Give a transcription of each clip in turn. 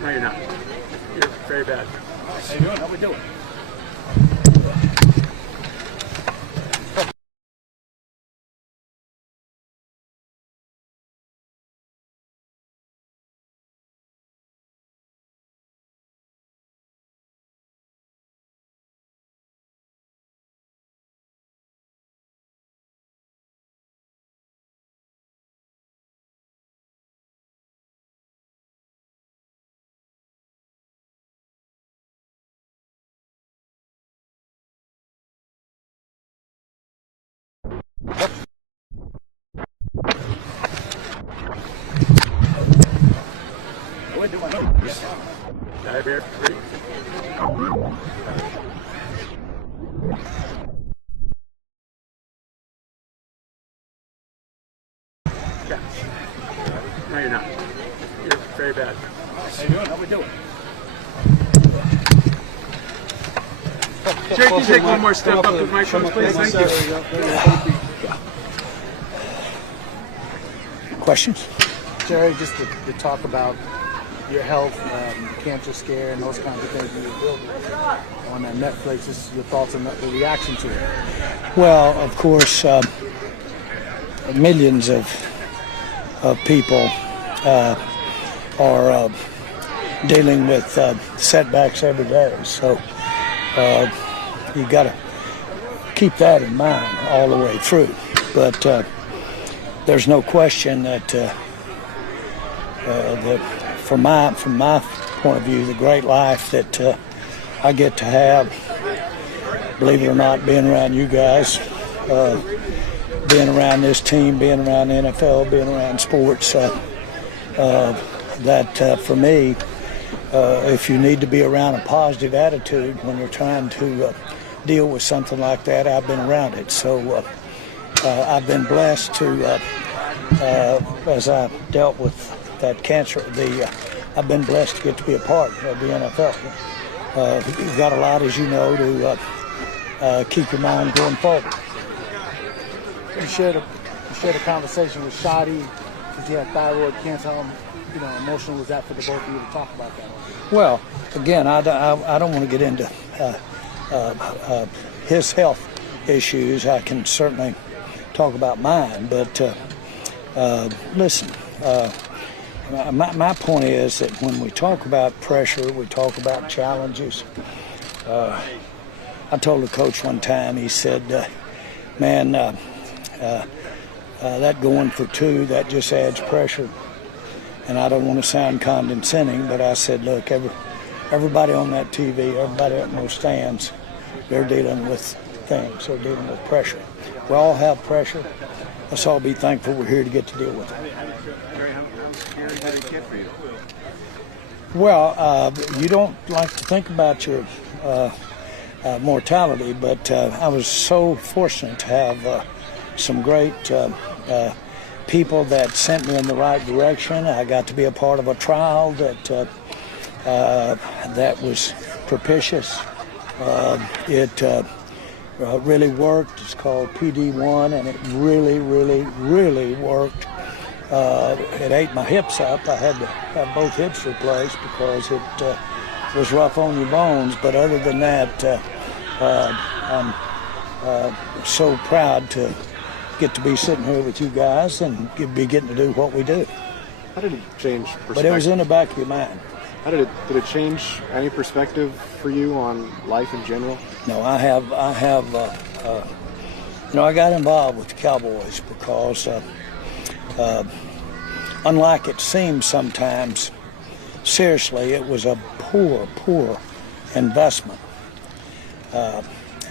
No, you're not. You're very bad. How you doing? How we doing? Dive here. Ready? Yeah. No, you're not. You're very bad. How you doing? How we doing? Jerry, can you take one more step up with my coach, please? Thank you. Questions? Jerry, just to talk about your health, cancer scare, and those kinds of things you were building on Netflix. Just your thoughts on the reaction to it. Well, of course, millions of people are dealing with setbacks every day. So you got to keep that in mind all the way through. But there's no question that from my point of view, the great life that I get to have, believe it or not, being around you guys, being around this team, being around the NFL, being around sports, that for me, if you need to be around a positive attitude when you're trying to deal with something like that, I've been around it. So I've been blessed to, as I dealt with that cancer, I've been blessed to get to be a part of the NFL. You've got a lot, as you know, to keep your mind going forward. You shared a conversation with Shadi because he had thyroid cancer. How emotional was that for the both of you to talk about that? Well, again, I don't want to get into his health issues. I can certainly talk about mine, but listen. My point is that when we talk about pressure, we talk about challenges. I told a coach one time, he said, man, that going for two, that just adds pressure. And I don't want to sound condescending, but I said, look, everybody on that TV, everybody up in those stands, they're dealing with things. They're dealing with pressure. We all have pressure. Let's all be thankful we're here to get to deal with it. Well, you don't like to think about your mortality, but I was so fortunate to have some great people that sent me in the right direction. I got to be a part of a trial that was propitious. It really worked. It's called PD1, and it really, really, really worked. It ate my hips up. I had to have both hips replaced because it was rough on your bones. But other than that, I'm so proud to get to be sitting here with you guys and be getting to do what we do. How did it change perspective? But it was in the back of your mind. Did it change any perspective for you on life in general? No, I got involved with the Cowboys because unlike it seems sometimes, seriously, it was a poor investment.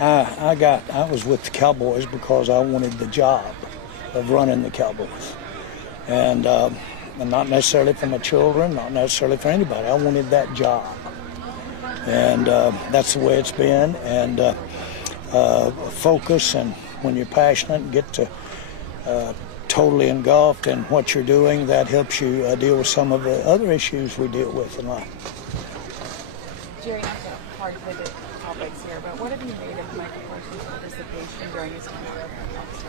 I was with the Cowboys because I wanted the job of running the Cowboys. And not necessarily for my children, not necessarily for anybody. I wanted that job. And that's the way it's been. And focus, and when you're passionate and get to totally engulfed in what you're doing, that helps you deal with some of the other issues we deal with in life. Jerry, not to hard pivot topics here, but what have you made of Michael Parsons' participation during his time as an officer?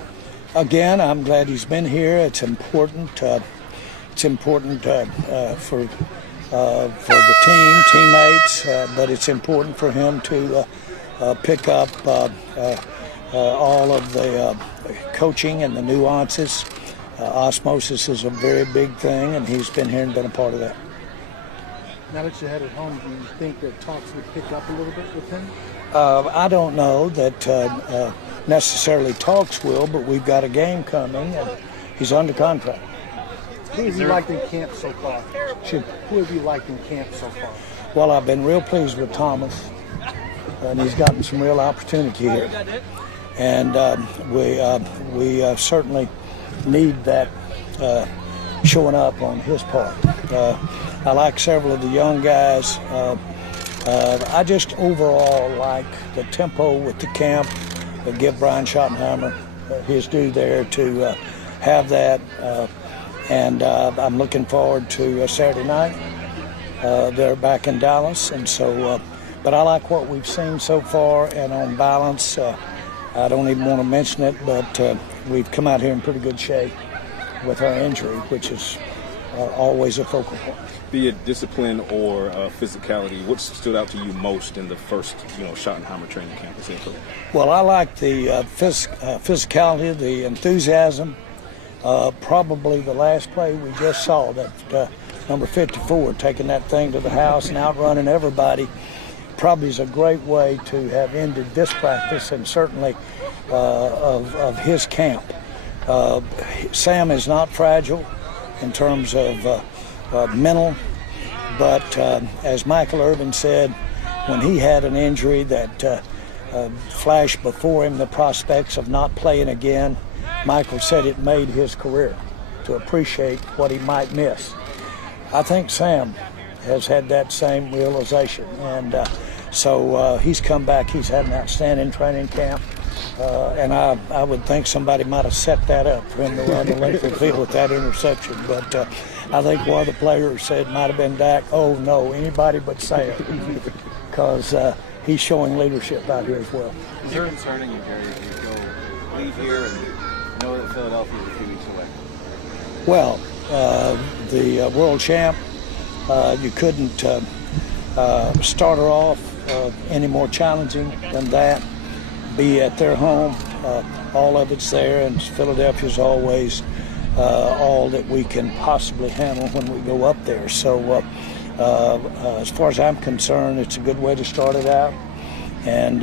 Again, I'm glad he's been here. It's important. It's important for the teammates, but it's important for him to pick up all of the coaching and the nuances. Osmosis is a very big thing, and he's been here and been a part of that. Now that you're headed home, do you think that talks would pick up a little bit with him? I don't know that necessarily talks will, but we've got a game coming, and he's under contract. Who have you liked in camp so far? Who have you liked in camp so far? Well, I've been real pleased with Thomas, and he's gotten some real opportunity here. And we certainly need that showing up on his part. I like several of the young guys. I just overall like the tempo with the camp. Give Brian Schottenheimer his due there to have that. And I'm looking forward to Saturday night. They're back in Dallas, and so. But I like what we've seen so far, and on balance, I don't even want to mention it, but we've come out here in pretty good shape with our injury, which is always a focal point. Be it discipline or physicality, what stood out to you most in the first, Schottenheimer training camp? Well, I like the physicality, the enthusiasm. Probably the last play we just saw, that number 54 taking that thing to the house and outrunning everybody, probably is a great way to have ended this practice and certainly of his camp. Sam is not fragile in terms of mental, but as Michael Irvin said, when he had an injury that flashed before him the prospects of not playing again, Michael said it made his career to appreciate what he might miss. I think Sam has had that same realization, and so he's come back. He's had an outstanding training camp, and I would think somebody might have set that up for him to run the length of the field with that interception. But I think one of the players said might have been Dak. Oh no, anybody but Sam, because he's showing leadership out here as well. Is there concerning you, Gary, if you go leave here and know that Philadelphia is a few weeks away? Well, the world champ, you couldn't start her off any more challenging than that. Be at their home, all of it's there, and Philadelphia's always all that we can possibly handle when we go up there. So as far as I'm concerned, it's a good way to start it out, and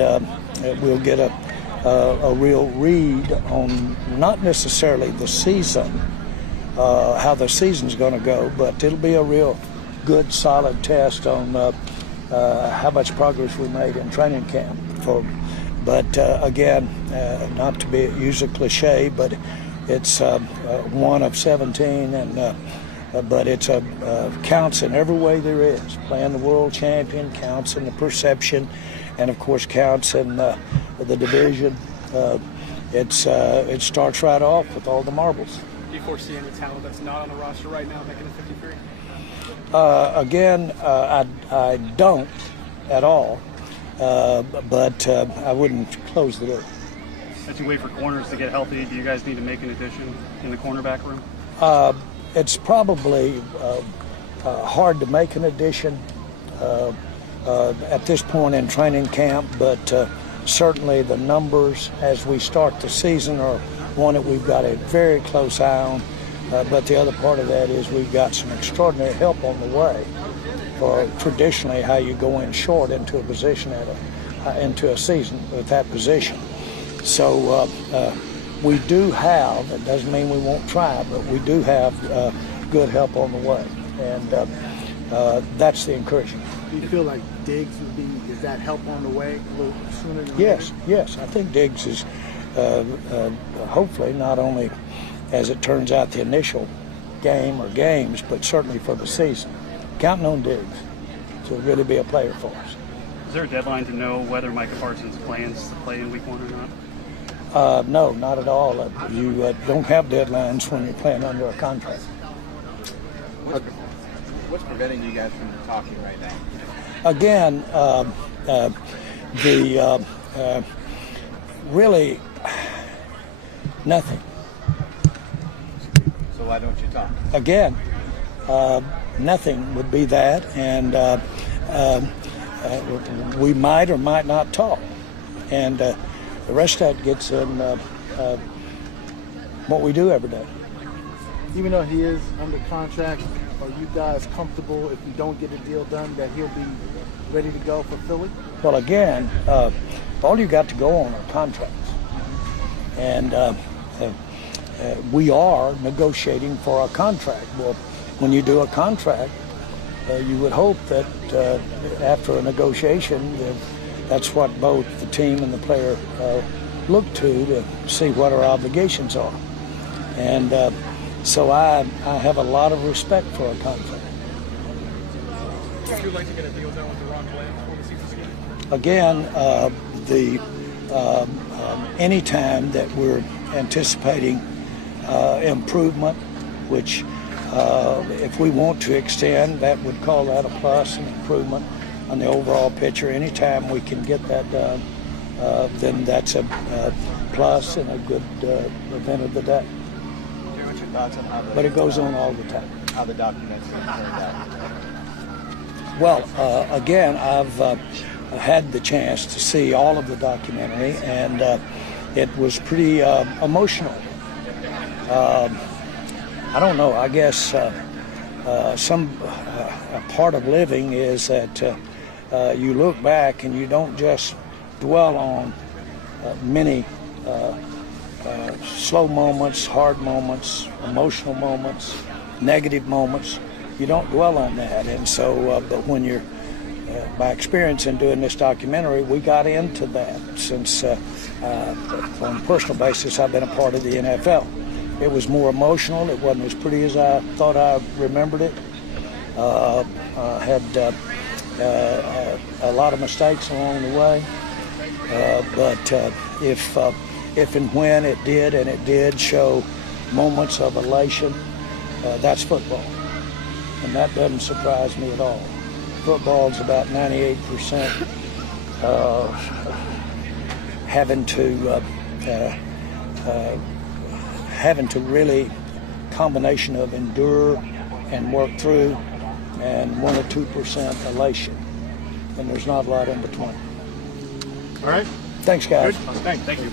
we'll get a real read on not necessarily the season, how the season's going to go, but it'll be a real good, solid test on how much progress we made in training camp. But again, not to use a cliche, but it's one of 17, and but it's counts in every way there is. Playing the world champion counts in the perception, and of course counts in the division. It starts right off with all the marbles. Do you foresee any talent that's not on the roster right now making the 53? Again, I don't at all, but I wouldn't close the door. As you wait for corners to get healthy, do you guys need to make an addition in the cornerback room? It's probably hard to make an addition at this point in training camp, but certainly the numbers as we start the season are one that we've got a very close eye on. But the other part of that is we've got some extraordinary help on the way for traditionally how you go in short into a position into a season with that position. So we do have, it doesn't mean we won't try, but we do have good help on the way. And that's the encouragement. Do you feel like Diggs is that help on the way a little sooner than Yes, yes. I think Diggs is hopefully not only, as it turns out, the initial game or games, but certainly for the season. Counting on Diggs to really be a player for us. Is there a deadline to know whether Micah Parsons plans to play in Week 1 or not? No, not at all. You don't have deadlines when you're playing under a contract. What's preventing you guys from talking right now? Again, really nothing. So why don't you talk? Again, nothing would be that, and we might or might not talk, and the rest of that gets in what we do every day. Even though he is under contract, are you guys comfortable if you don't get a deal done that he'll be ready to go for Philly? Well, again, all you got to go on are contracts, and we are negotiating for a contract. Well, when you do a contract, you would hope that after a negotiation, that's what both the team and the player look to see what our obligations are. And so I have a lot of respect for a contract. Would you like to get a deal done with the Ron Bland before the season's beginning? Any time that we're anticipating improvement, which if we want to extend, that would call that a plus, an improvement on the overall picture. Anytime we can get that done, then that's a plus and a good event of the day. What's your thoughts on how But it goes on all the time. how the documents are turned out? Well, again, I've had the chance to see all of the documentary, and it was pretty emotional. I don't know. I guess a part of living is that you look back and you don't just dwell on many slow moments, hard moments, emotional moments, negative moments. You don't dwell on that. And so, but when you're, by experience in doing this documentary, we got into that since, on a personal basis, I've been a part of the NFL. It was more emotional. It wasn't as pretty as I thought I remembered it. Had a lot of mistakes along the way. But if and when it did, and it did show moments of elation, that's football. And that doesn't surprise me at all. Football's about 98% having to really combination of endure and work through, and 1 or 2% elation. And there's not a lot in between. All right. Thanks, guys. Good. Thank you.